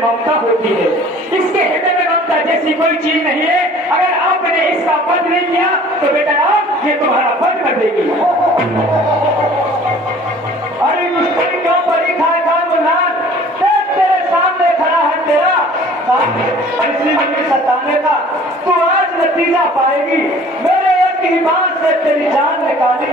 ममता होती है। इसके हृदय में ममता जैसी कोई चीज नहीं है। अगर आपने इसका वध नहीं किया तो बेटा राम ये तुम्हारा वध कर देगी। अरे दुश्मन क्यों परीक्षा है कानून तेरे सामने खड़ा है तेरा ऐसी नहीं सताने का तू आज नतीजा पाएगी। मेरे एक ही बात से तेरी जान निकाली।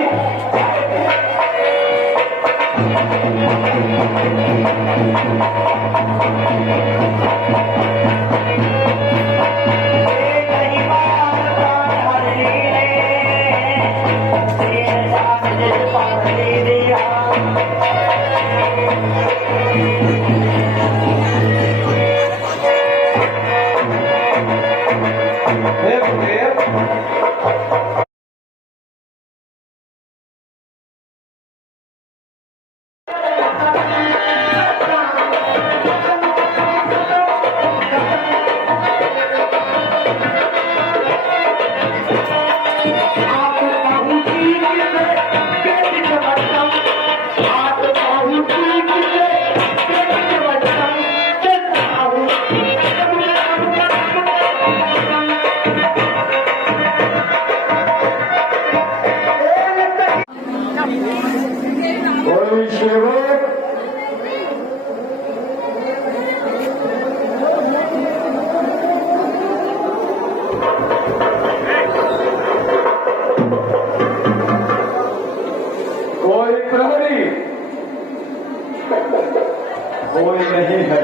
कोई नहीं है।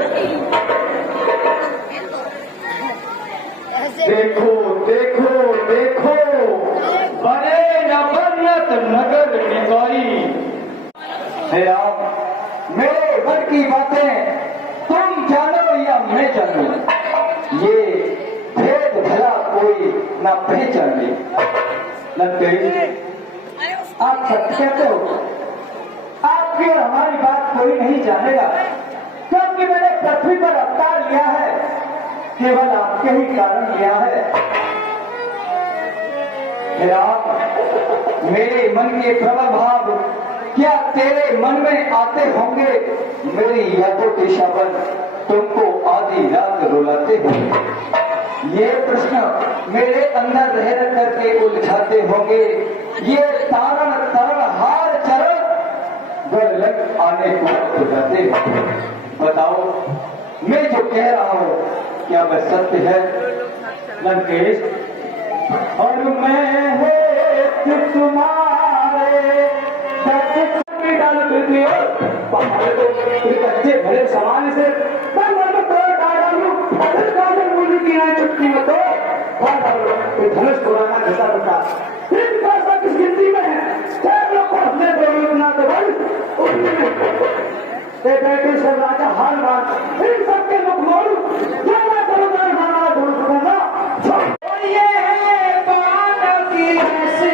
देखो देखो देखो बने न बनियत नगर निकाई। हे राम मेरे मन की बातें तुम जानो या मैं जानू, ये भेद भला कोई न पहचान ले। आप सत्य कहते हो, आपकी और हमारी बात कोई नहीं जानेगा, क्योंकि मैंने पृथ्वी पर अवतार लिया है, केवल आपके ही कारण लिया है। मेरे मन के प्रबल भाव क्या तेरे मन में आते होंगे? मेरी यादों के शब्द तुमको आधी रात रुलाते होंगे। ये प्रश्न मेरे अंदर रह करके उलझाते होंगे। ये तारण तरण हार चरण गलत आने को जाते होंगे। बताओ मैं जो कह रहा हूं क्या वह सत्य है? लंकेश और मैं है तुम्हारे डाल कच्चे भरे सामान से चुटकी में तो धनुष पुराना घसा बता किस गिनती में है? अपने ना तो बैठे सब राजा हार बात इन सबके मुख मोड़ू जो मैं करूंगा हमारा ढूंढ सकूंगा। ये है बाण की ऐसी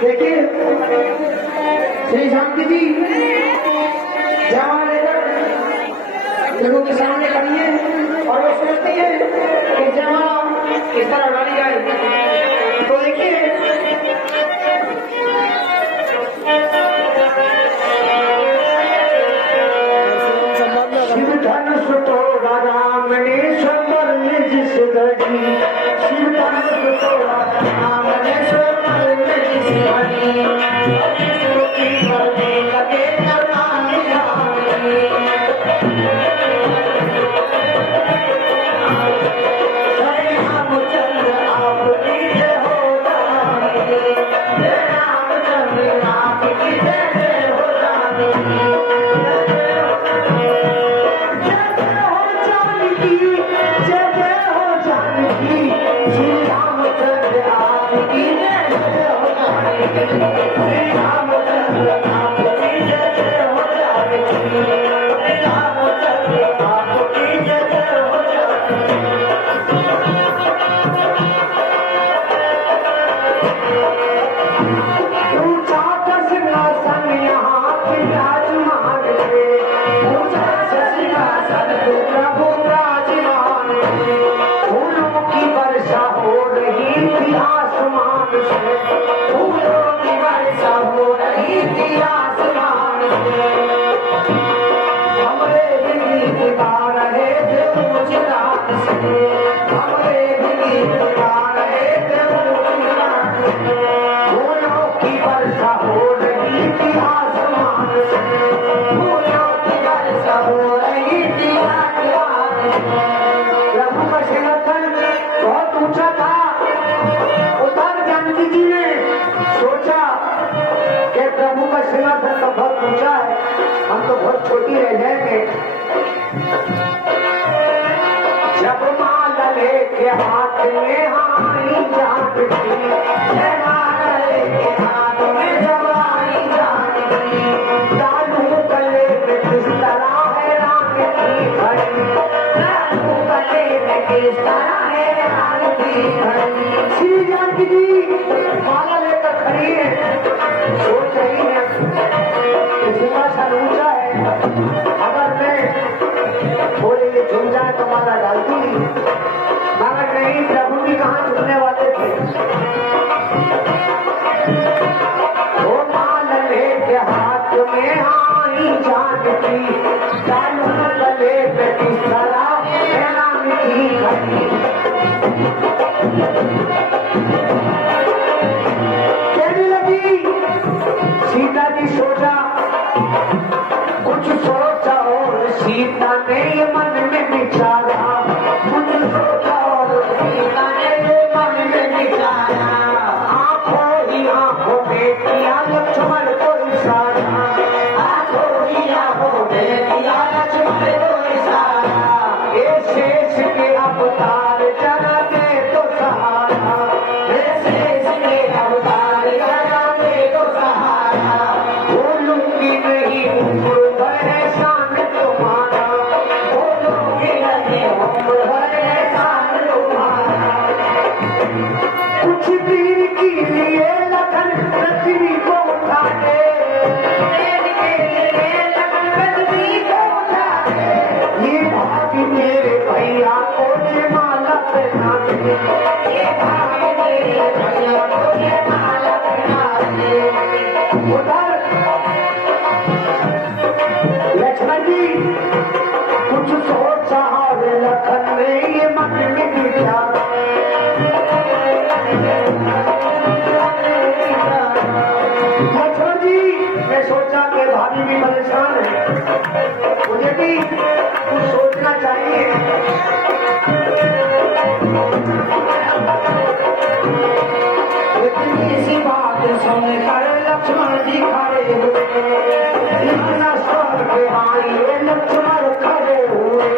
देखिए श्री शांति जी जवान लेकर लोगों के सामने खड़ी है और वो सोचती है कि जवान किस तरह डाली जाए। तो देखिए शिव धनुष तो राम ने स्वपर निज सुधरी, शिव धनुष तो राम ने स्वपर निज सुधरी, स्तुति करने लगे जवानी रानी। हरे रामचंद्र आपकी जय हो रानी, हरे रामचंद्र आपकी जय हो रानी। छोटी रह जाएंगे श्री जानकी जी माला लेकर खड़ी है, सोच रही है कि सिंहासन ऊंचा है, अगर मैं थोड़े ये झुक जाए तो माला डाल दूंगी, मगर नहीं, प्रभु भी कहाँ झुकने वाले थे। वो माला लेके हाथ में आई जानकी, डालू गले पे तीसरा राम की घड़ी। कहने लगी सीता जी सोचा, कुछ सोचा और सीता ने ये मन में विचारा, कुछ सोचा और सीता ने ये मन में विचारा, आंखों ही आंखों में किया लक्ष्मण को इशारा, आंखों ही आंखों में किया लक्ष्मण को इशारा, ये शेष के अवतार जरा दे तो सहारा, ये शेष के अवतार जरा दे तो सहारा, बोलूंगी नहीं उम्र भर है शान तुम्हारा, बोलूंगी नहीं उम्र भर है शान तुम्हारा। कुछ देर के लिए लखन पृथ्वी को उठाए, ये भाभी मेरे भैया को ये माला पहना दे, ये भाभी मेरे भैया को ये माला पहना दे। उधर लक्ष्मण जी कुछ सोचा और लखन ने ये मन में विचारा, लक्ष्मण जी ने सोचा कि भाभी भी परेशान है, मुझे भी कुछ सोचना चाहिए। लेकिन इसी बात सुनकर लक्ष्मण जी खड़े हुए, इतना स्वर्ग आए लक्ष्मण खड़े हुए,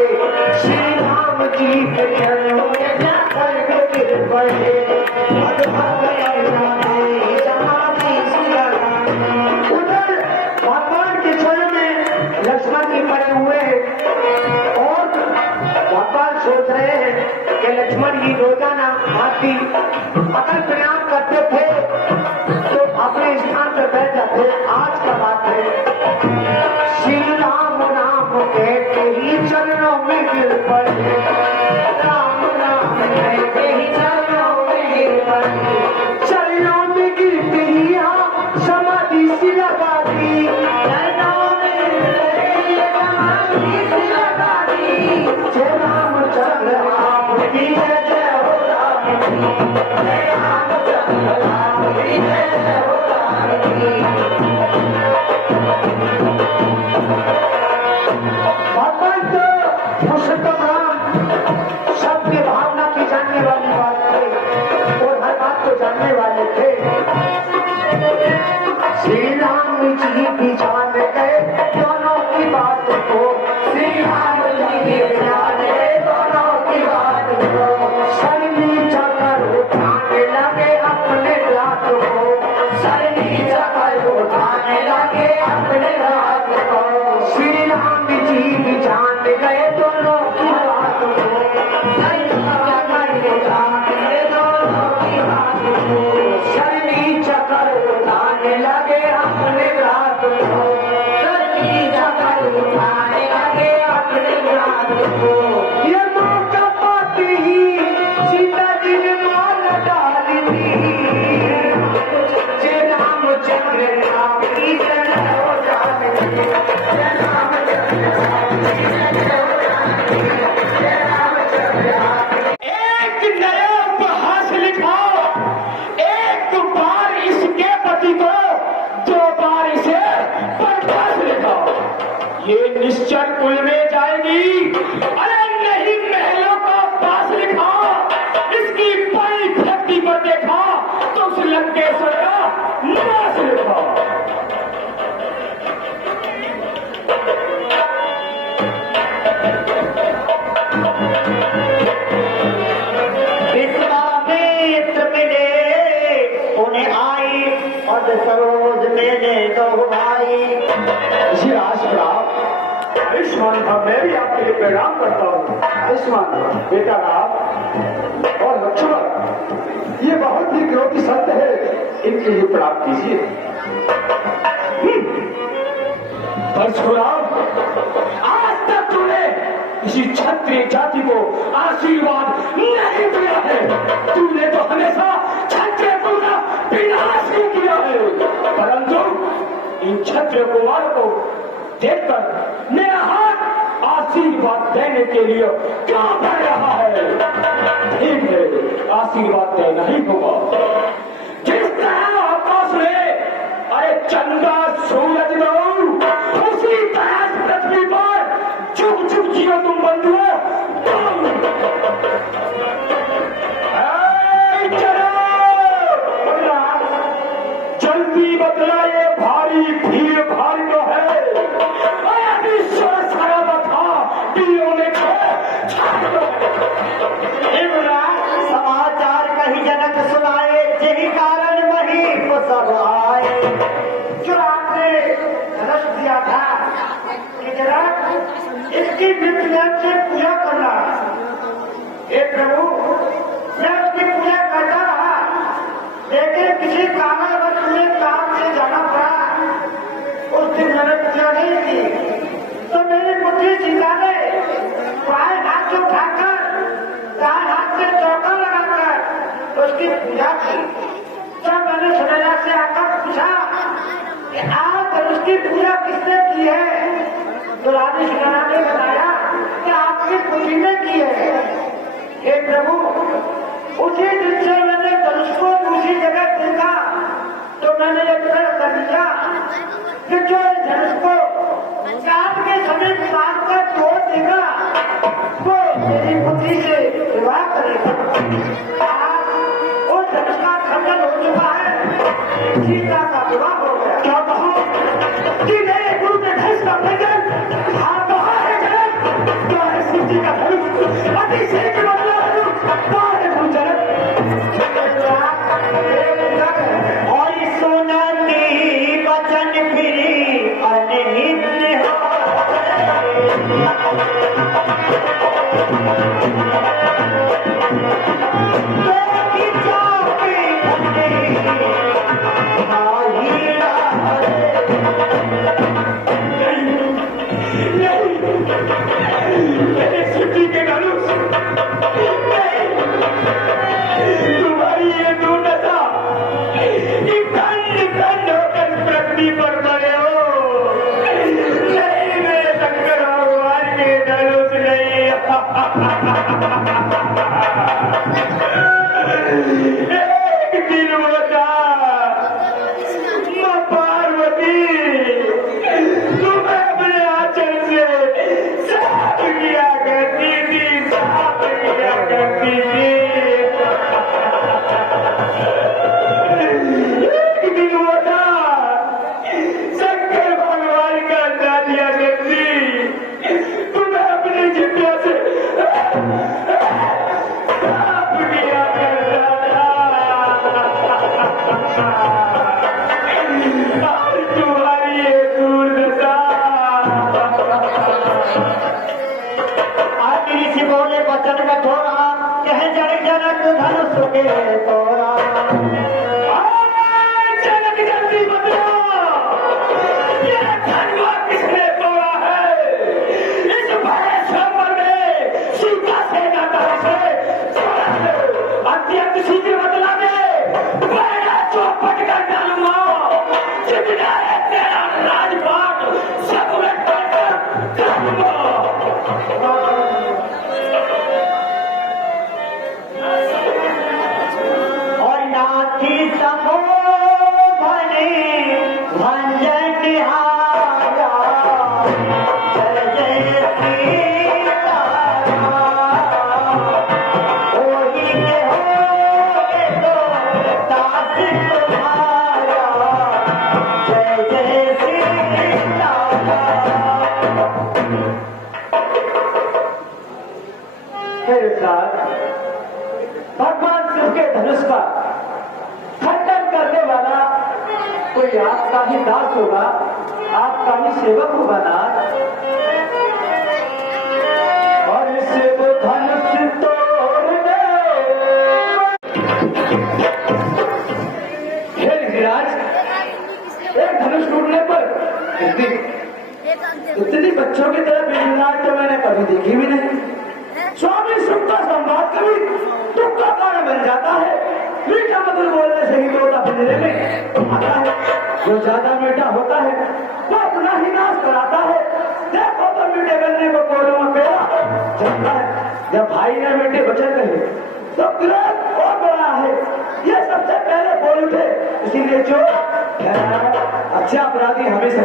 श्री राम जी के चरणों में जाकर गिर पड़े, उधर भगवान के चरण में लक्ष्मण जी पड़े हुए और भगवान सोच रहे हैं कि लक्ष्मण जी रोजाना हाथी अगर प्रणाम करते थे तो अपने स्थान पर बैठ जाते, आज का बात है श्री राम राम कहते ही चरणों में गिर पड़े, राम राम कहते ही चरणों में गिर पड़े, चरणों में गिरते ही यहाँ समाधि सी लगा दी, चरणों में गिरते ही समाधि सी लगा दी, जय रामचंद्र राम की जय, जय हो राम की, जय रामचंद्र राम की जय, जय हो राम की। भगवान तो पुरुषोत्तम राम सबके भावना की जानने वाली बात थे और हर बात को जानने वाले थे। श्री राम जी भी जान गए दोनों की बात को, श्री राम जी भी जान गए दोनों की बात को, सर नीचा कर उठाने लगे अपने रात को, सर नीचा कर उठाने लगे अपने रात को, श्री राम जी भी जान गए दोनों की बात को, सर नीचा कर उठाने दोनों की बात को, सर नीचा कर उठाने लगे अपने रात को, सर नीचा कर उठाने लगे अपने रात को। ये मौका पाते ही सीता जी ने माला डाल दी, जय रामचंद्र राम की जय हो जानकी, जय रामचंद्र राम की जय हो जानकी, जय रामचंद्र राम की। एक नया उपहास लिखाओ, एक बार इसके पति को, दो बार इसे बर्खास्त लिखाओ, ये निश्चर कुल में जाएगी। अरे नहीं, महलों का पास लिखाओ, इसकी बड़ी भक्ति को देखा तो उस लंकेश्वर का नाश लिखाओ। विश्वामित्र मिले उन्हें आई और सरोज मेले दो भाई। आयुष्मान भव, मैं भी आपके लिए प्रणाम करता हूँ। आयुष्मान बेटा राम और लक्ष्मण, ये बहुत ही क्रोधी सत्य है, इनके लिए प्रणाम कीजिए। परशुराम, आज तक तूने किसी क्षत्रिय जाति को आशीर्वाद नहीं दिया है। तूने तो हमेशा क्षत्रिय कुल का विनाश ही किया है। परंतु इन क्षत्रिय कुमार को देखकर मेरा हाथ आशीर्वाद देने के लिए क्या बढ़ रहा है। ठीक है, आशीर्वाद देना ही होगा। जिस तरह आकाश में अरे चंदा सूरज दो, उसी तरह पृथ्वी पर चुप चुप जियो तुम बंधुओं। जल्दी बदला, ये भारी भीड़ भारी तो है। समाचार कही जनक सुनाए, यही कारण वही सब आए। जो आपने धनुष दिया था कि जनक इसकी नित्य से पूजा करना। हे प्रभु, मैं उसकी पूजा करता रहा, लेकिन किसी कारणवश मुझे काम से जाना पड़ा। उस दिन मैंने पूजा नहीं की तो मेरी बुद्धि सीता ने बाएं हाथ से उठाकर दाएं हाथ से चौका लगाकर उसकी पूजा की। जब मैंने सुनैया से आकर पूछा कि आज उसकी पूजा किसने की है, तो रानी सुनैया ने बताया कि आपकी बुद्धि ने की है। हे प्रभु, उसी दिन से मैंने धनुष को दूसरी जगह देखा तो मैंने एक तरह कर दिया कि जो धनुष को चांद के समीप बांध कर तोड़ देगा वो मेरी बुद्धि से विवाह करेगा। आज उस धनुष का खंडन हो चुका है, सीता का विवाह हो गया। क्या कहो कि मेरे गुरु ने धनुष का भेजन कहा है जनक, क्या है शिव जी का धनुष अतिशय के बदला कहा है गुरु जनक। और सोना की वचन फिरी अनिहित हो, तुम्हारी ये दुर्दशा खंड खंड होकर पृथ्वी पर पड़े हो। नहीं, मेरे शंकर भगवान के धनुष नहीं। एक दिन होता मां पार्वती तुम्हें अपने आंचल से साफ किया करती थी, साफ किया करती थी। एक दिन होता शंकर भगवान का दादिया करती तुम्हें अपनी जिद्दा से साफ किया करता था। और तुम्हारी ये दुर्दशा। आखिर इसी बोले वचन में थोड़ा कह जनक जनक धनुष के तोड़ा। जनक जल्दी बदलो, ये धनुआ किसने तोड़ा है? इस बड़े स्वयंवर में सीता सेना से तोड़ा है। अत्यंत शीघ्र बदला दे, मैं चौपट कर डालूंगा। जितना है तेरा राजपाट सब मैं कर डालूंगा। और नाथी समो भने भंजन हारा, जय जय सीताराम। होली के होगे तो दास तुम्हारा, जय जय सीताराम। मेरे साथ भगवान शिव के धनुष का खंडन करने वाला कोई आपका ही दास होगा, आपका ही सेवक होगा ना। की तरह बिजनाट तो मैंने कभी देखी भी नहीं। स्वामी सुख का संवाद कभी दुख का कारण बन जाता है। मीठा मधुर बोलने से ही तोता पिंजरे में आता है। जो ज्यादा मीठा होता है वो अपना ही नाश कराता है। देखो तो मीठे गन्ने को कोलों में पेड़ा चलता है। जब भाई ने मीठे वचन कहे तो क्रोध और बड़ा है। ये सबसे पहले बोल उठे, इसीलिए जो अच्छा अपराधी हमेशा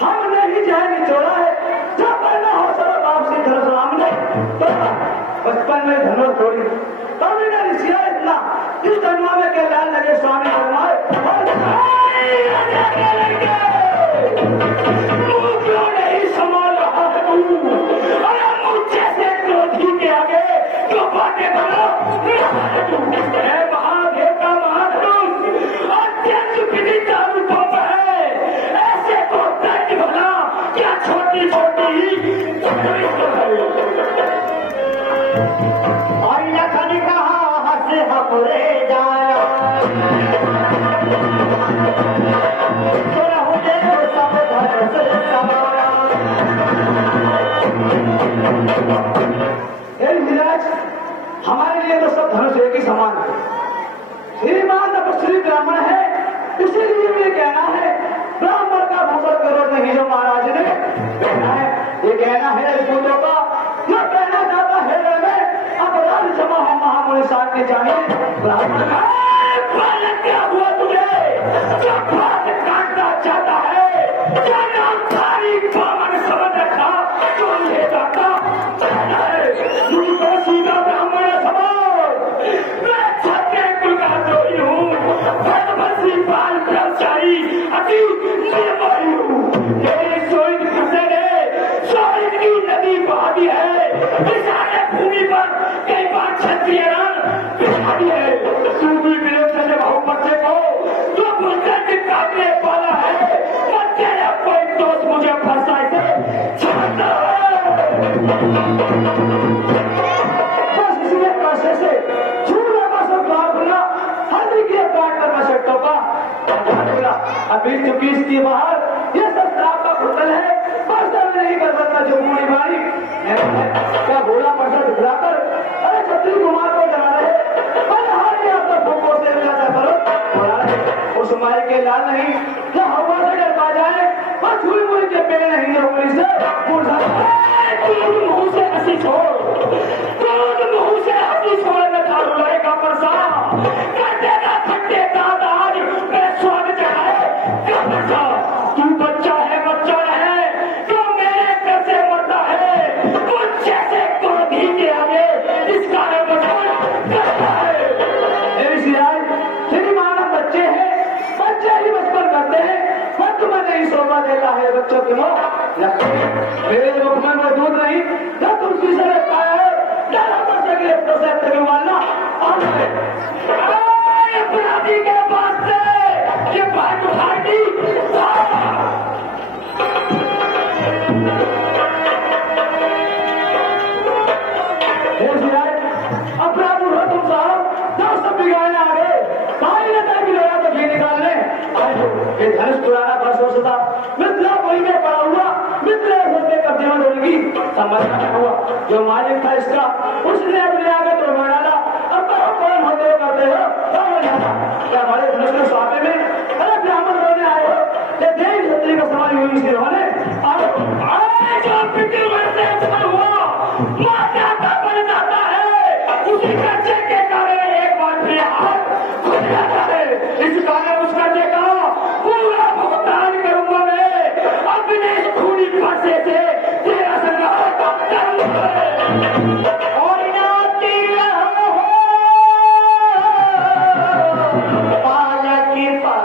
हमने ही जाए निचोड़ा है। जो पहला हो सब आपसी धनुष राम ने तो बचपन में धनुष तोड़ी कभी ने ऋषिया इतना इस धनुआ में के लाल लगे स्वामी फरमाए क्यों नहीं संभाल रहा है तू? अरे मुझे से क्रोधी के आगे क्यों बातें करो? महादेव का महापुरुष अत्यंत विदिता रूपों है। ऐसे को दर्द भला क्या छोटी छोटी और लखन कहा हंसे हमरे जाया सुरहु देव सब धनुष समाया। मिराज हमारे लिए तो सब धनुष एक ही समान है। श्रीमान श्री ब्राह्मण है, इसीलिए मुझे कहना है ब्राह्मण का भूषण करो नहीं जो महाराज ने कहना है। ये कहना है रजपूतों का, यह कहना चाहता है मैं अपराध क्षमा हम महामुनि साथ के जाने ब्राह्मण का क्या हुआ तुझे? क्या बात काटना चाहता है? क्या नाम सारी बामन समझ रखा जो ये जाता सीधा ब्राह्मण समाज। मैं छत्रे कुल का द्रोही हूँ, भगवती बाल ब्रह्मचारी अति निर्मोही हूँ। तेरी सोई फंसे ने सोई की नदी बहा दी है। विशाल भूमि पर कई बार क्षत्रिय रण बिछा दी है। तू भी मेरे जैसे बहु बच्चे को जो बुलकर के काटने वाला है और तेरा कोई दोस्त मुझे फंसा इसे छोड़ता है। से झूला का सब द्वार खुला, हल्दी के काट कर मशक्कों का खुला। अभी चुकी इसकी बाहर ये सब श्राप का होटल है। पर्सर नहीं कर सकता जो मुड़ी मारी क्या बोला पर्सर दिखलाकर अरे छत्री कुमार को डरा रहे। अरे हार गया तो भूखों से बोला रहे उस माई के लाल नहीं क्या हवा से डर पा जाए और छुरी मुड़ी के पेड़ नहीं जो पुलिस से मुंह से हंसी छोड़ छोड़ने था रुलाए का परसा देगा फट्टे का दाज मेरे स्वागत है क्या बच्चा तू बच्चा है तो मेरे कैसे मरता है कुछ जैसे क्रोधी के आगे इसका करता है। श्री मानव बच्चे हैं, बच्चे ही बचपन करते हैं। मैं तुम्हें नहीं शोभा देता है बच्चों की मौत मेरे रूप में मौजूद नहीं जब तुम शीशे में पाया है अपराधी के पास से ये बात उठाई अपराधी हो तुम साहब जब सब बिगाड़ने आ गए भाई ने तय भी लगा तो घी निकालने ये धनुष पुराना वर्ष था मित्रा कोई में पड़ा हुआ मित्र होते कब्जे में डोलगी समझना हुआ जो मालिक था इसका उसने अपने आगे तोड़ डाला। अब कौन होते हो करते हो क्या हमारे धनुष के स्वामी में अरे ब्राह्मण होने आए हो ये देश छत्री का समाज हुई से होने जो पितृ से हुआ माता बन जाता है उसी बच्चे के कारण एक बार फिर हाथ खुल जाता है। इस कारण उस बच्चे का पूरा भुगतान करूंगा मैं अपने खूनी फंसे से तेरा संग्रह करूंगा और नाती रहो पालक पर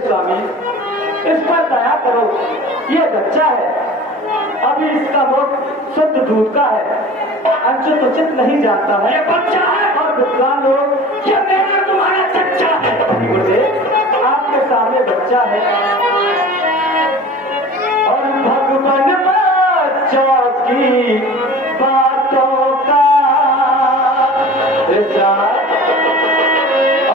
स्वामी इस पर दया करो, ये बच्चा है अभी इसका मुख शुद्ध दूध का है, अंशुद्ध उचित नहीं जानता है। ये बच्चा है और विद्वान लोग ये मेरा तुम्हारा चच्चा है। आपके सामने बच्चा है